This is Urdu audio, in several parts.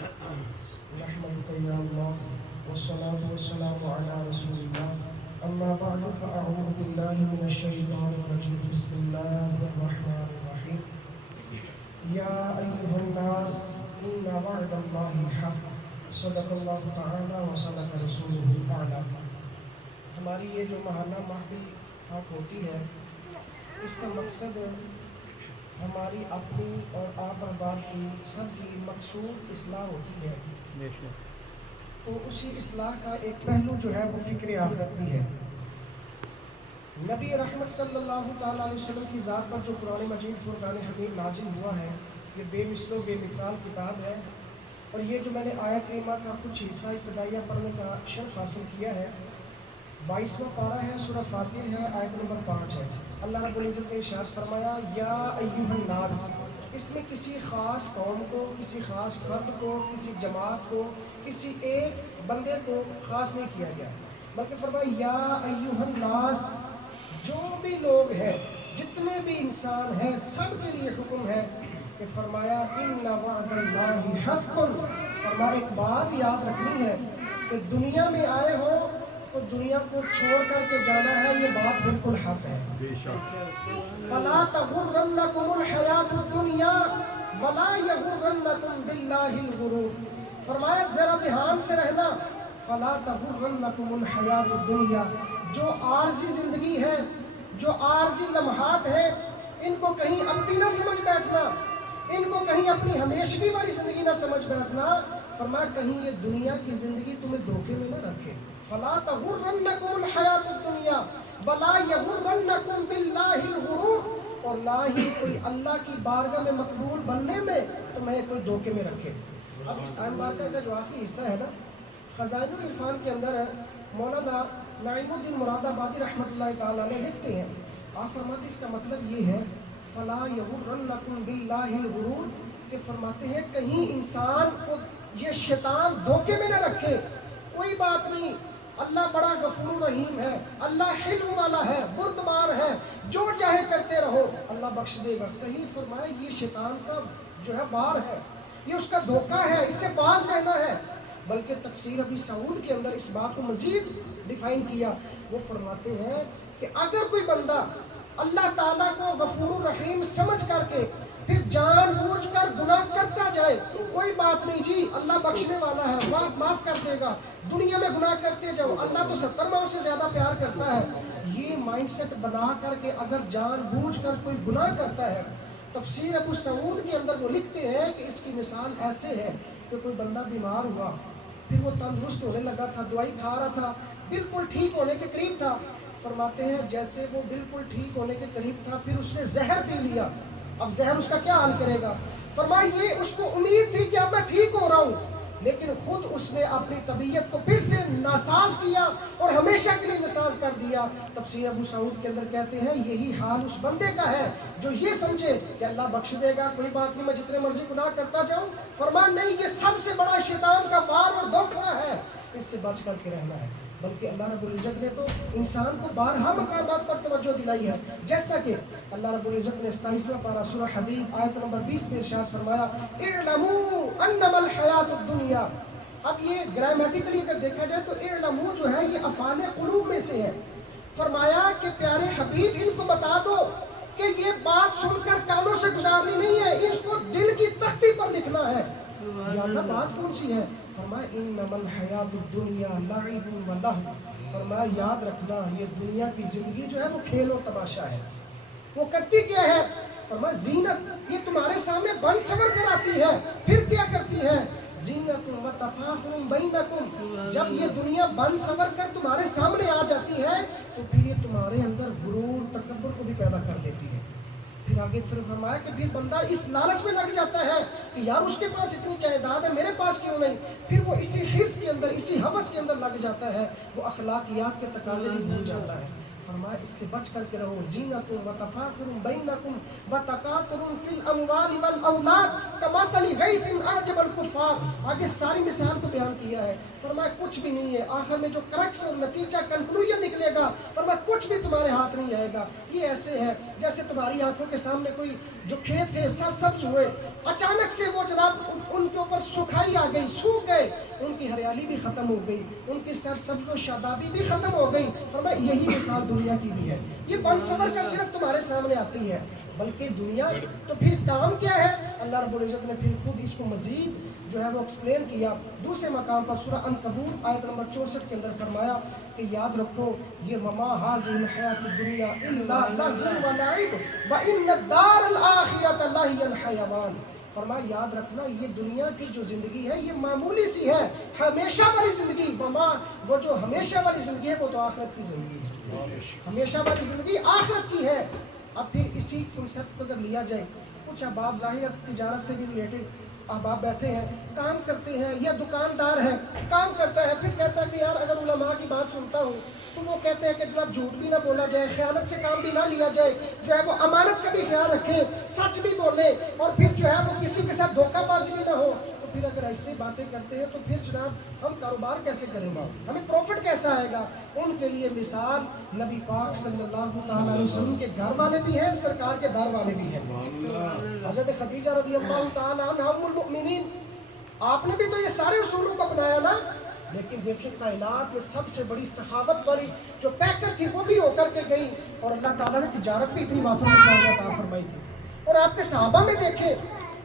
نحمدك يا الله والصلاة والسلام على رسول الله أما بعد فأعوذ بالله من الشيطان الرجيم بسم الله الرحمن الرحيم يا أيها الناس إن وعد الله حق صدق الله تعالى وصدق رسوله الأعلى. ہماری یہ جو ماہانہ محفل حق ہوتی ہے اس کا مقصد ہماری اپنی اور آپ احباب کی سب کی مقصود اصلاح ہوتی ہے. تو اسی اصلاح کا ایک پہلو جو ہے وہ فکر آخرت بھی ہے. نبی رحمت صلی اللہ تعالیٰ علیہ وسلم کی ذات پر جو قرآن مجید فرقان حمید نازل ہوا ہے یہ بے مثل و بے مثال کتاب ہے. اور یہ جو میں نے آیت کریمہ کا کچھ حصہ ابتدائیہ پڑھنے کا شرف حاصل کیا ہے 22واں پارہ ہے، سورہ فاتر ہے، آیت نمبر 5 ہے. اللہ رب العزت نے ارشاد فرمایا یا ایھا الناس. اس میں کسی خاص قوم کو، کسی خاص فرد کو، کسی جماعت کو، کسی ایک بندے کو خاص نہیں کیا گیا، بلکہ فرمایا یا ایھا الناس، جو بھی لوگ ہیں، جتنے بھی انسان ہیں، سب کے لیے حکم ہے کہ فرمایا ان وعد اللہ حق. فرمایا ایک بات یاد رکھنی ہے کہ دنیا میں آئے ہو تو دنیا کو چھوڑ کر کے جانا ہے، یہ بات بالکل حق ہے. فلا تغرنکم الحیات الدنیا ولا یغرنکم باللہ الغرور. فرمایا ذرا دھیان سے رہنا. فلا تغرنکم الحیات الدنیا، جو عارضی زندگی ہے، جو عارضی لمحات ہیں، ان کو کہیں ابدی نہ سمجھ بیٹھنا، ان کو کہیں اپنی ہمیشگی والی زندگی نہ سمجھ بیٹھنا. فرمایا کہیں یہ دنیا کی زندگی تمہیں دھوکے میں نہ رکھے. فلا تغرنکم الحیات الدنیا ولا یغرنکم باللہ الغرور. اور نہ ہی کوئی اللہ کی بارگاہ میں مقبول بننے میں تمہیں کوئی دھوکے میں رکھے. اب اس آئین واقعہ کا جو آخری حصہ ہے نا، خزائن العرفان کے اندر مولانا نعیم الدین مراد آبادی رحمۃ اللہ تعالیٰ علیہ لکھتے ہیں، آپ فرماتے اس کا مطلب یہ ہے فلا یغرنکم باللہ الغرور، کہ فرماتے ہیں کہیں انسان کو یہ شیطان دھوکے میں نہ رکھے. کوئی بات نہیں، اللہ بڑا غفور رحیم ہے، اللہ حلم والا ہے، بردبار ہے، جو چاہے کرتے رہو اللہ بخش دے گا. کہیں فرمایا یہ شیطان کا جو ہے بار ہے، یہ اس کا دھوکہ ہے، اس سے باز رہنا ہے. بلکہ تفسیر ابی سعود کے اندر اس بات کو مزید ڈیفائن کیا. وہ فرماتے ہیں کہ اگر کوئی بندہ اللہ تعالیٰ کو غفور رحیم سمجھ کر کے پھر جان بوجھ کر گناہ کرتا جائے، کوئی بات نہیں جی، اللہ بخشنے والا ہے، معاف کر دے گا، دنیا میں گناہ کرتے جاؤ، اللہ تو 70 ماؤں سے زیادہ پیار کرتا ہے. یہ مائنڈ سیٹ بنا کر کے اگر جان بوجھ کر کوئی گناہ کرتا ہے، تفسیر ابو سعود کے اندر وہ لکھتے ہیں کہ اس کی مثال ایسے ہے کہ کوئی بندہ بیمار ہوا، پھر وہ تندرست ہونے لگا تھا، دوائی کھا رہا تھا، بالکل ٹھیک ہونے کے قریب تھا. فرماتے ہیں جیسے وہ بالکل ٹھیک ہونے کے قریب تھا پھر اس نے زہر پی لیا. اب زہر اس کا کیا حال کرے گا؟ فرمایا یہ اس کو امید تھی کہ اب میں ٹھیک ہو رہا ہوں، لیکن خود اس نے اپنی طبیعت کو پھر سے ناساز کیا اور ہمیشہ کے لیے ناساز کر دیا. تفسیر ابو سعود کے اندر کہتے ہیں یہی حال اس بندے کا ہے جو یہ سمجھے کہ اللہ بخش دے گا، کوئی بات نہیں، میں جتنے مرضی گناہ کرتا جاؤں. فرمایا نہیں، یہ سب سے بڑا شیطان کا وار اور دھوکہ ہے، اس سے بچ کر کے رہنا ہے. بلکہ اللہ رب العزت نے تو انسان کو بارہا مقامات پر توجہ دلائی ہے. جیسا کہ اللہ رب العزت نے 27واں پارہ سورہ حدید آیت نمبر 20 میں ارشاد فرمایا اعلموا انما الحیات الدنیا. اب یہ گرامیٹیکلی اگر دیکھا جائے تو اعلموا جو ہے یہ افعال قلوب میں سے ہے. فرمایا کہ پیارے حبیب ان کو بتا دو کہ یہ بات سن کر کانوں سے گزارنی نہیں ہے، اس کو دل کی تختی پر لکھنا ہے. یا اللہ بات کون سی ہے؟ فرمایا انما الحیات الدنیا لعب و لہو. فرمایا یاد رکھنا یہ دنیا کی زندگی جو ہے وہ کھیل و تماشا ہے. وہ کرتی کیا ہے؟ فرمایا زینت، یہ تمہارے سامنے بن سور کر آتی ہے. پھر کیا کرتی ہے؟ زینت و تفاخر بینکم. جب یہ دنیا بن سور کر تمہارے سامنے آ جاتی ہے تو پھر یہ تمہارے اندر غرور تکبر کو بھی پیدا کر دیتی ہے. پھر آگے پھر فرمایا کہ پھر بندہ اس لالچ میں لگ جاتا ہے کہ یار اس کے پاس اتنی جائیداد ہے، میرے پاس کیوں نہیں؟ پھر وہ اسی حرص کے اندر، اسی ہوس کے اندر لگ جاتا ہے، وہ اخلاقیات کے تقاضے بھی بھول جاتا ہے. فرمایا اس سے بچ کر کے رہو. زینۃ و تفاخر بینکم و تکاثر فی الاموال والاولاد کمثل غیث اعجب الکفار. آگے ساری مثال کو بیان کیا ہے. فرمایا کچھ بھی نہیں ہے, آخر میں جو کرکس اور نتیجہ کنکلوژن نکلے گا, فرمایا کچھ بھی تمہارے ہاتھ نہیں آئے گا. یہ ایسے ہے جیسے تمہاری آنکھوں کے سامنے کوئی جو کھیت تھے سرسبز ہوئے, اچانک سے وہ جناب ان کے اوپر سکھائی آ گئی, سوکھ گئے, ان کی ہریالی بھی ختم ہو گئی, ان کی سرسبز و شادابی بھی ختم ہو گئی. فرمایا یہی مثال دنیا کی بھی ہے. یہ بن سور کر صرف تمہارے سامنے آتی ہے, بلکہ دنیا تو پھر کام کیا ہے. اللہ رب العزت نے پھر خود اس کو مزید جو ہے وہ ایکسپلین کیا. دوسرے مقام پر سورہ عنکبوت آیت نمبر 64 کے اندر فرمایا کہ یاد رکھو یہ وما هذه الحیات الدنیا الا لهو ولعب وان الدار الاخرۃ لہی الحیوان. فرمایا یاد رکھنا یہ دنیا کی جو زندگی ہے یہ معمولی سی ہے, ہمیشہ والی زندگی. وہ جو ہمیشہ والی زندگی ہے وہ تو آخرت کی زندگی ہے. ہمیشہ والی زندگی آخرت کی ہے. اب پھر اسی کنسپٹ کو اگر لیا جائے, کچھ احباب ظاہر تجارت سے بھی ریلیٹڈ احباب بیٹھے ہیں, کام کرتے ہیں, یا دکاندار ہے کام کرتا ہے, پھر کہتا ہے کہ یار اگر علماء کی بات سنتا ہوں تو وہ کہتے ہیں کہ جناب جھوٹ بھی نہ بولا جائے, خیانت سے کام بھی نہ لیا جائے, جو ہے وہ امانت کا بھی خیال رکھے, سچ بھی بولے, اور پھر جو ہے وہ کسی کے ساتھ دھوکہ بازی بھی نہ ہو. تو پھر اگر ایسی باتیں کرتے ہیں تو پھر جناب ہم کاروبار کیسے کریں گے, ہمیں پروفٹ کیسا آئے گا. ان کے لیے مثال نبی پاک صلی اللہ تعالیٰ علیہ وسلم کے گھر والے بھی ہیں, سرکار کے دار والے بھی ہیں. حضرت خدیجہ رضی اللہ تعالیٰ عنہا ام المؤمنین, آپ نے بھی تو یہ سارے اصولوں کو اپنایا نا, لیکن دیکھیں کائنات میں سب سے بڑی سخاوت والی جو پیکر تھی وہ بھی ہو کر کے گئی, اور اللہ تعالیٰ نے تجارت بھی اتنی عطا فرمائی تھی. اور آپ کے صحابہ میں دیکھیں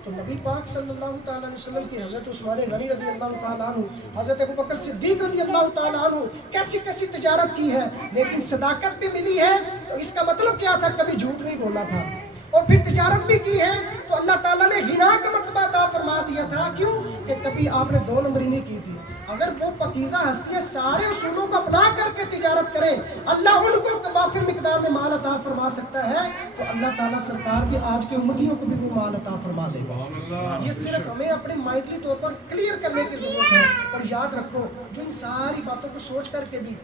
تو نبی پاک صلی اللہ تعالیٰ علیہ وسلم کی حضرت عثمان غنی رضی اللہ تعالیٰ عنہ, حضرت ابوبکر صدیق رضی اللہ تعالیٰ عنہ کیسی کیسی تجارت کی ہے, لیکن صداقت بھی ملی ہے. تو اس کا مطلب کیا تھا, کبھی جھوٹ نہیں بولا تھا. اور پھر تجارت بھی کی ہے تو اللہ تعالیٰ نے غنا کا مرتبہ عطا فرما دیا تھا. کیوں کہ کبھی آپ نے دو نمبری نہیں کی تھی. اگر وہ پاکیزہ ہستیاں سارے اصولوں کو اپنا کر کے تجارت کریں, اللہ ان کو وافر مقدار میں مال عطا فرما سکتا ہے, تو اللہ تعالیٰ سرکار کے آج کے امتیوں کو بھی وہ مال عطا فرما دے گا. یہ صرف ہمیں اپنے مائنڈلی طور پر کلیئر کرنے کی ضرورت ہے. اور یاد رکھو جو ان ساری باتوں کو سوچ کر کے بھی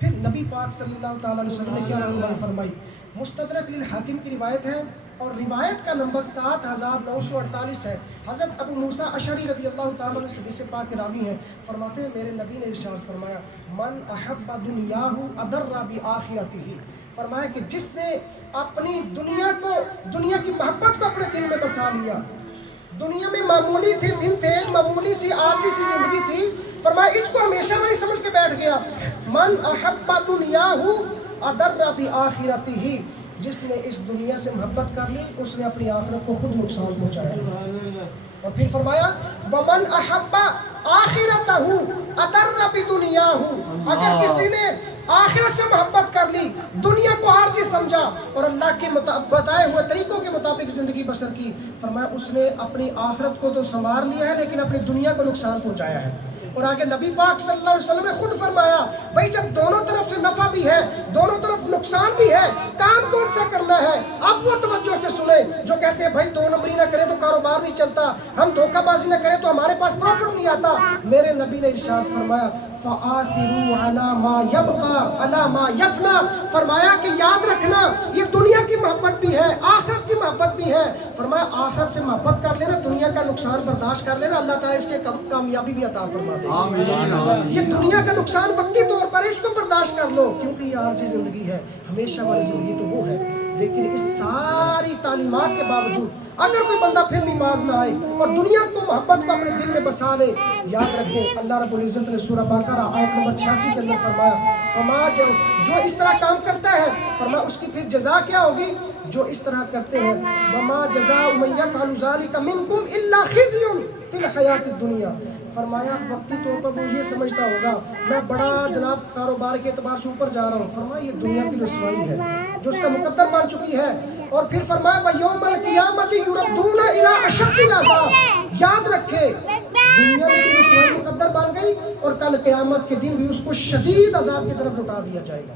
پھر نبی پاک صلی اللہ تعالیٰ علیہ وسلم نے کیا رہنمائی فرمائی. مستدرک للحاکم کی روایت ہے, اور روایت کا نمبر 7948 ہے. حضرت ابو موسیٰ اشعری رضی اللہ تعالیٰ عنہ حدیث پاک کے راوی ہیں, فرماتے ہیں میرے نبی نے ارشاد فرمایا من احب دنیاہ اضر بآخرتہ. فرمایا کہ جس نے اپنی دنیا کی محبت کو اپنے دل میں بسا لیا, دنیا میں معمولی تھے دن تھے, معمولی سی عارضی سی زندگی تھی, فرمایا اس کو ہمیشہ والی سمجھ کے بیٹھ گیا. من احب دنیاہ اضر بآخرتہ, جس نے اس دنیا سے محبت کر لی اس نے اپنی آخرت کو خود نقصان پہنچایا. اور پھر فرمایا ومن احب آخرتہ اضر بدنیاہ, اگر کسی نے آخرت سے محبت کر لی, دنیا کو عارضی سمجھا اور اللہ کے بتائے ہوئے طریقوں کے مطابق زندگی بسر کی, فرمایا اس نے اپنی آخرت کو تو سنوار لیا ہے لیکن اپنی دنیا کو نقصان پہنچایا ہے. اور آگے نبی پاک صلی اللہ علیہ وسلم نے خود فرمایا بھائی جب دونوں طرف سے نفع بھی ہے دونوں طرف نقصان بھی ہے, کام کون سا کرنا ہے. اب وہ توجہ سے سنیں جو کہتے ہیں بھائی دو نمبری نہ کریں تو کاروبار نہیں چلتا, ہم دھوکہ بازی نہ کریں تو ہمارے پاس پروفٹ نہیں آتا. میرے نبی نے ارشاد فرمایا فآثروا علی ما یبقى علی ما یفنى, فرمایا کہ یاد رکھنا یہ دنیا کی محبت بھی ہے آخرت کی محبت بھی ہے. فرمایا آخرت سے محبت کر لینا, دنیا کا نقصان برداشت کر لینا, اللہ تعالیٰ اس کے کامیابی بھی عطا فرما دے گا. یہ دنیا کا نقصان وقتی طور پر اس کو برداشت کر لو, کیونکہ یہ عارضی زندگی ہے, ہمیشہ والی زندگی تو وہ ہے. لیکن اس ساری تعلیمات کے باوجود اگر کوئی بندہ پھر بھی باز نہ آئے اور دنیا کو محبت کو اپنے دل میں بسا لے, یاد رکھیں اللہ رب العزت نے سورہ بقرہ آیت نمبر 86 کے اندر فرمایا فما جو اس طرح کام کرتا ہے, فرمایا اس کی پھر جزا کیا ہوگی, جو اس طرح کرتے ہیں وما جزاء من يفعل ذلك منكم الا خزي في الحیات الدنیا. فرمایا وقتی طور پر وہ یہ سمجھتا ہوگا میں بڑا جناب کاروبار کے اعتبار سے اوپر جا رہا ہوں, فرمایا یہ دنیا کی رسوائی ہے جو اس کا مقدر بن چکی ہے. اور پھر فرمایا وَيَوْمَ الْقِيَامَةِ يُرَدُّونَ إِلَىٰ أَشَدِّ الْعَذَابِ, یاد رکھے دنیا میں بھی رسوائی مقدر بن گئی اور کل قیامت کے دن بھی اس کو شدید عذاب کی طرف لٹا دیا جائے گا.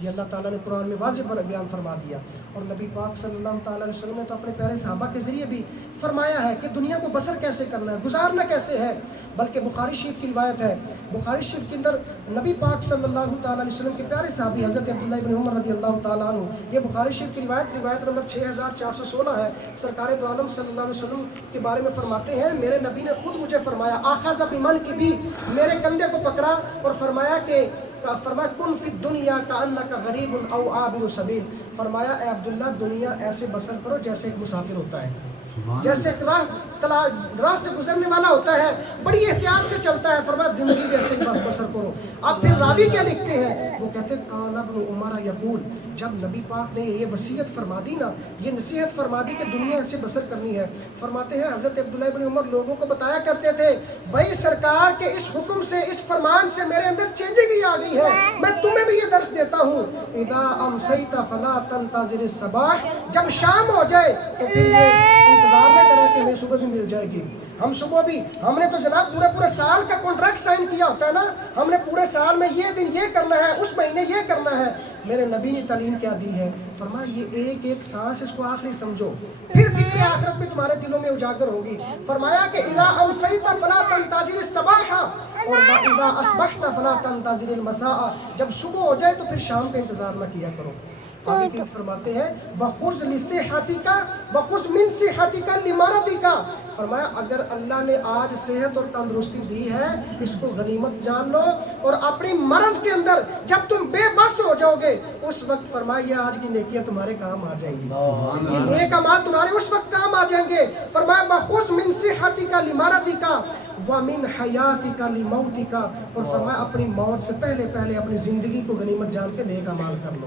یہ اللہ تعالیٰ نے قرآن میں واضح بیان فرما دیا، اور نبی پاک صلی اللہ تعالیٰ علیہ وسلم نے تو اپنے پیارے صحابہ کے ذریعے بھی فرمایا ہے کہ دنیا کو بسر کیسے کرنا ہے، گزارنا کیسے ہے۔ بلکہ بخاری شریف کی روایت ہے، بخاری شریف کے اندر نبی پاک صلی اللہ تعالیٰ علیہ وسلم کے پیارے صحابی حضرت عبداللہ ابن عمر رضی اللہ تعالیٰ عنہ، یہ بخاری شریف کی روایت نمبر 6416 ہے۔ سرکار دو عالم صلی اللہ علیہ وسلم کے بارے میں فرماتے ہیں، میرے نبی نے خود مجھے فرمایا، آخذ بمن کی بھی، میرے کندھے کو پکڑا اور فرمایا کن فی الدنیا کأنک غریب او عابر سبیل، فرمایا اے عبداللہ دنیا ایسے بسر کرو جیسے ایک مسافر ہوتا ہے، جیسے ایک راہ سے گزرنے والا ہوتا ہے، بڑی احتیاط سے چلتا ہے، فرمایا زندگی بھی ایسے ہی بسر کرو۔ اب پھر راوی کیا لکھتے ہیں، وہ کہتے ہیں کان ابن عمر یقول، جب نبی پاک نے یہ وصیت فرما دی نا، یہ نصیحت فرما دی کہ دنیا ایسے بسر کرنی ہے، فرماتے ہیں حضرت عبداللہ ابن عمر لوگوں کو بتایا کرتے تھے، بھائی سرکار کے اس حکم سے، اس فرمان سے میرے اندر چینجنگ ہی آ گئی ہے، میں تمہیں بھی یہ درس دیتا ہوں، اذا امسیت فلا تنتظر الصباح، جب شام ہو جائے تو پھر یہ انتظار نہ کرے کہ ہمیں صبح بھی مل جائے گی، ہم صبح بھی، ہم نے تو جناب پورے سال کا کانٹریکٹ سائن کیا ہوتا ہے نا، ہم نے پورے سال میں یہ دن یہ کرنا ہے، اس مہینے یہ کرنا ہے، میرے نبی نے تعلیم کیا دی ہے، فرمایا یہ ایک ایک سانس اس کو آخری سمجھو، پھر فکر آخرت بھی تمہارے دلوں میں اجاگر ہوگی۔ فرمایا کہ اذا امسیت فلا تنتظر الصباح اور اذا اصبحت فلا تنتظر المساء، جب صبح ہو جائے تو پھر شام کا انتظار نہ کیا کرو۔ آگے کیا فرماتے ہیں، وَخُذْ لِصِحَّتِكَ وَخُذْ مِنْ صِحَّتِكَ لِمَرَضِكَ، فرمایا اگر اللہ نے آج صحت اور تندرستی دی ہے اس کو غنیمت جان لو، اور اپنی مرض کے اندر جب تم بے بس ہو جاؤ گے اس وقت فرمایا یہ آج کی نیکیاں تمہارے کام آ جائیں گی، یہ نیک اعمال تمہارے اس وقت کام آ جائیں گے۔ فرمایا وَخُذْ مِنْ صِحَّتِكَ لِمَرَضِكَ وَمِنْ حَيَاتِكَ لِمَوْتِكَ، اور فرمایا اپنی موت سے پہلے اپنی زندگی کو غنیمت جان کے نیک اعمال کر لو۔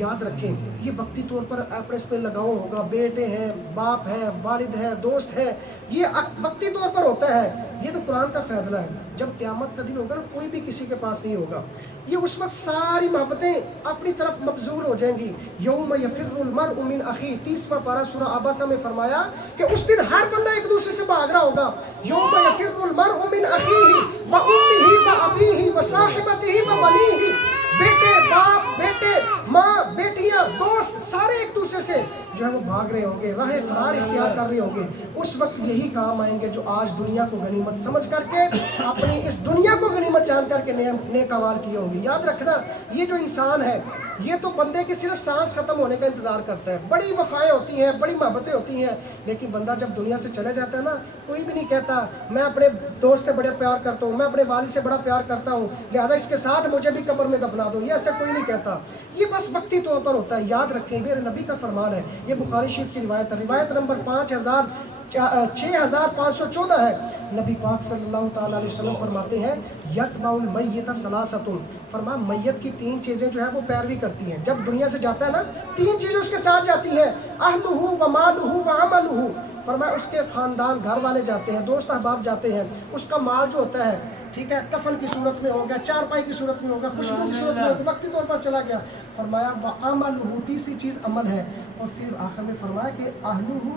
یاد رکھیں یہ وقتی طور پر اپنے اس پہ لگاؤ ہوگا، بیٹے ہیں، باپ ہے، والد ہے، دوست ہے، یہ وقتی طور پر ہوتا ہے، یہ تو قرآن کا فیصلہ ہے، جب قیامت کا دن ہوگا نا کوئی بھی کسی کے پاس نہیں ہوگا، یہ اس وقت ساری محبتیں اپنی طرف مبذول ہو جائیں گی۔ یوم یفر المرء من اخیہ، 30واں پارہ سورہ عبسہ میں فرمایا کہ اس دن ہر بندہ ایک دوسرے سے بھاگ رہا ہوگا، یوم یفر المرء من اخیہ وامہ وابیہ وصاحبتہ وبنیہ، بیٹے، باپ، بیٹے، ماں، بیٹیاں، دوست، سارے ایک دوسرے سے جو ہے وہ بھاگ رہے ہوں گے، راہ فرار اختیار کر رہے ہوں گے، اس وقت یہی کام آئیں گے جو آج دنیا کو غنیمت سمجھ کر کے، اپنی اس دنیا کو غنیمت جان کر کے نیک اعمال کیے ہوں گے۔ یاد رکھنا یہ جو انسان ہے یہ تو بندے کی صرف سانس ختم ہونے کا انتظار کرتا ہے، بڑی وفائیں ہوتی ہیں، بڑی محبتیں ہوتی ہیں، لیکن بندہ جب دنیا سے چلے جاتا ہے نا کوئی بھی نہیں کہتا میں اپنے دوست سے بڑے پیار کرتا ہوں، میں اپنے والد سے بڑا پیار کرتا ہوں لہٰذا اس کے ساتھ مجھے بھی قبر میں دفنا دو، یہ ایسا کوئی نہیں کہتا، یہ بس وقتی طور پر ہوتا ہے۔ یاد رکھیں میرے نبی کا فرمان ہے، یہ بخاری شریف کی روایت ہے، روایت نمبر 6514 ہے، نبی پاک صلی اللہ تعالیٰ علیہ وسلم فرماتے ہیں یتبع المیت ثلاثۃ، فرمایا میت کی 3 چیزیں جو ہے وہ پیروی کرتی ہیں، جب دنیا سے جاتا ہے نا 3 چیزیں اس کے ساتھ جاتی ہیں، اہلہ ومالہ وعملہ، فرمایا اس کے خاندان گھر والے جاتے ہیں، دوست احباب جاتے ہیں، اس کا مال جو ہوتا ہے ٹھیک ہے کفن کی صورت میں ہوگا، چارپائی کی صورت میں ہوگا، خوشبو کی صورت میں ہوگا، وقتی طور پر چلا گیا، فرمایا وعملہ، تیسری چیز عمل ہے، اور پھر آخر میں فرمایا کہ اہلہ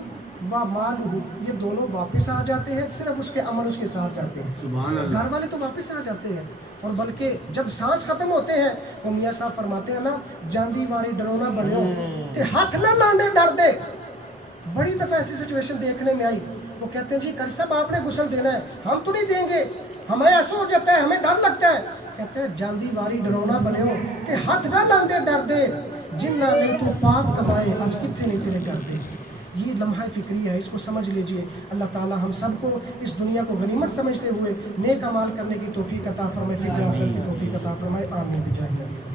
ومالہ، یہ دونوں واپس آ جاتے ہیں، صرف اس کے عمل اس کے ساتھ جاتے ہیں، گھر والے تو واپس آ جاتے ہیں، اور بلکہ جب سانس ختم ہوتے ہیں وہ میاں صاحب فرماتے ہیں نا جاندی واری ڈرونا بنیو تے ہاتھ نہ لانے ڈر دے، بڑی دفعہ ایسی سچویشن دیکھنے میں آئی، وہ کہتے ہیں جی قاری صاحب آپ نے غسل دینا ہے، ہم تو نہیں دیں گے، ہمیں ایسا ہو جاتا ہے، ہمیں ڈر لگتا ہے، کہتے ہیں جاندی واری ڈرونا بنیو تے ہاتھ نہ لاندے ڈر دے، جنہ نہیں تو پاک کمائے اج کتنے نہیں تیرے ڈر دے۔ یہ لمحہ فکری ہے، اس کو سمجھ لیجئے، اللہ تعالی ہم سب کو اس دنیا کو غنیمت سمجھتے ہوئے نیک اعمال کرنے کی توفیق عطا فرمائے، فکر آخرت کی توفیق عطا فرمائے، آمین بجاہ نبی۔